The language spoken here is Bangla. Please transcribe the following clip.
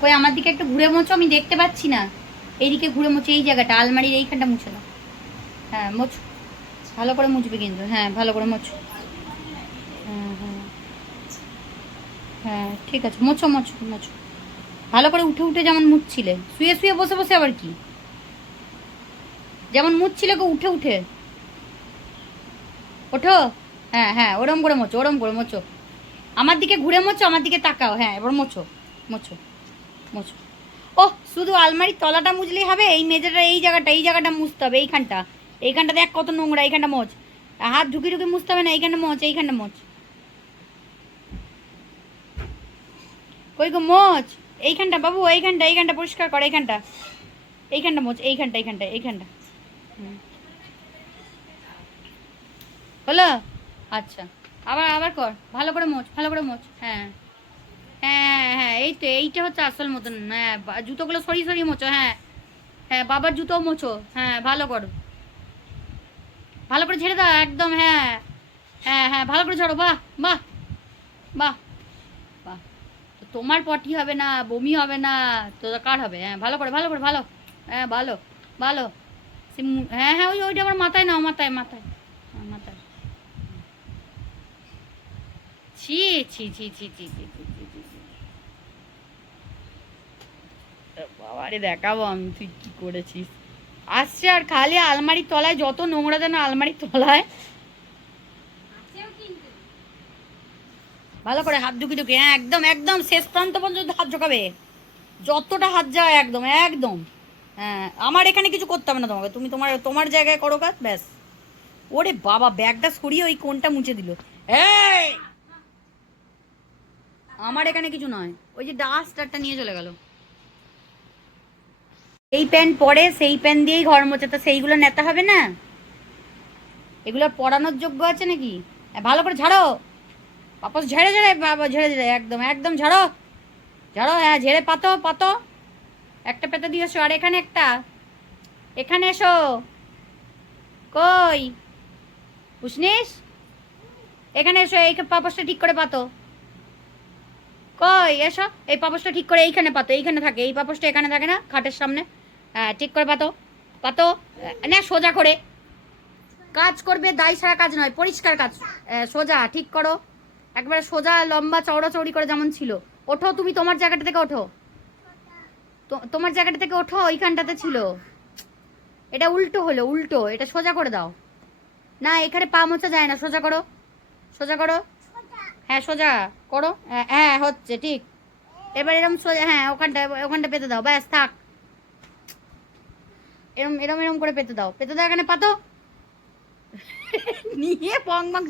কই আমার দিকে একটু ঘুরে মোছো, আমি দেখতে পাচ্ছি না। এইদিকে ঘুরে মোছো, এই জায়গাটা আলমারির এইখানটা মুছে দাও। হ্যাঁ মোছো, ভালো করে মুছবে কিন্তু, হ্যাঁ ভালো করে মোছো। হ্যাঁ হ্যাঁ হ্যাঁ ঠিক আছে, মোছো মোছো মোছো। ভালো করে উঠে উঠে যেমন মুছছিলে, শুয়ে শুয়ে বসে বসে আবার কি, যেমন মুছছিলে গো উঠে উঠে। ওঠো। হ্যাঁ হ্যাঁ ওরম করে মোছো, ওরম করে মোছো। আমার দিকে ঘুরে মোছো, আমার দিকে তাকাও, হ্যাঁ এবার মোছো মোছো মোছো। ওহ, শুধু আলমারির তলাটা মুছলেই হবে? এই মেঝেটা, এই জায়গাটা মুছতে হবে, এইখানটা। এইখানটা দেখ কত নোংরা, এইখানটা মোছ। হাত ঢুকি ঢুকি মুছতে হবে না, এইখানটা মোছ, এইখানটা মোছ। কই গো মোছ। এইখানটা বাবু, এইখানটা পরিষ্কার কর, এইখানটা। এইখানটা মোছ, এইখানটা। হুম। হলো? আচ্ছা। আবার আবার কর, ভালো করে মোছ, ভালো করে মোছ, হ্যাঁ। হ্যাঁ হ্যাঁ এই তো, এইটা হচ্ছে আসল মতন, হ্যাঁ জুতোগুলো সরিয়ে সরিয়ে মোছো, হ্যাঁ। হ্যাঁ বাবার জুতোও মোছো, হ্যাঁ ভালো করো। ভালো করে ঝেড়ে দাও একদম, হ্যাঁ। হ্যাঁ হ্যাঁ ভালো করে ঝাড়ো, বাহ বাহ বাহ বাহ। তো তোমার পটি হবে না, বমি হবে না, তো কার হবে? হ্যাঁ ভালো করে, ভালো করে, ভালো। হ্যাঁ ভালো ভালো। হ্যাঁ হ্যাঁ ওইটা আমার মাথায় নাও, মাথায় মাথায়। হ্যাঁ, মাথায়। ছি ছি ছি ছি ছি ছি ছি ছি ছি ছি। বাবারে দেখাবো আমি তুই কি করেছিস। আসছে আর খালি আলমারির তলায় যত নোংরা, যেন আলমারির তলায়। ভালো করে হাত ঢুকি ঢুকি, হ্যাঁ একদম একদম শেষ প্রান্ত পর্যন্ত হাত ঢোকাবে, যতটা হাত যায় একদম একদম। হ্যাঁ আমার এখানে কিছু করতে হবে না তোমাকে, তুমি তোমার তোমার জায়গায় করো কাজ, ব্যাস। ওরে বাবা, ব্যাগটা সরিয়ে ওই কোনটা মুছে দিল। এই, আমার এখানে কিছু নয়, ওই যে ডাস্টারটা নিয়ে চলে গেল। এই প্যান্ট পরে সেই প্যান্ট দিয়েই ঘর মোছে, তো সেইগুলো নেতা হবে না? এগুলো পরানোর যোগ্য আছে নাকি? ভালো করে ঝাড়ো, বাপস ঝেড়ে ঝেড়ে, বাবা ঝেড়ে ঝেড়ে একদম একদম ঝাড়ো। ঝাড়ো, হ্যাঁ ঝেড়ে পাতো পাতো। একটা পেতে দিয়ে এসো, আর এখানে একটা, এখানে এসো। কই উষ্ণিস, এখানে এসো, এই পাপসটা ঠিক করে পাতো। কই এসো, এই পাপসটা ঠিক করে এইখানে পাতো, এইখানে থাকে, এই পাপসটা এখানে থাকে না খাটের সামনে? হ্যাঁ ঠিক করে পাতো, পাতো। না সোজা করে কাজ করবে, দায় সারা কাজ নয়, পরিষ্কার কাজ। সোজা ঠিক করো, একবারে সোজা লম্বা চওড়া চৌড়ি করে যেমন ছিল। ওঠো তুমি, তোমার জায়গাটা থেকে ওঠো, তোমার জায়গাটা থেকে ওঠো, ওইখানটাতে ছিল। এটা উল্টো হলো, উল্টো, এটা সোজা করে দাও। না এখানে পা মোছা যায় না, সোজা করো, সোজা করো। হ্যাঁ সোজা করো, হ্যাঁ হ্যাঁ, হচ্ছে ঠিক। এবার এরম সোজা, হ্যাঁ ওখানটা ওখানটা পেতে দাও, ব্যাস থাক। এরম এরম এরম করে পেতে দাও, পেতে দাও, এখানে পাতো। নিয়ে পং পং।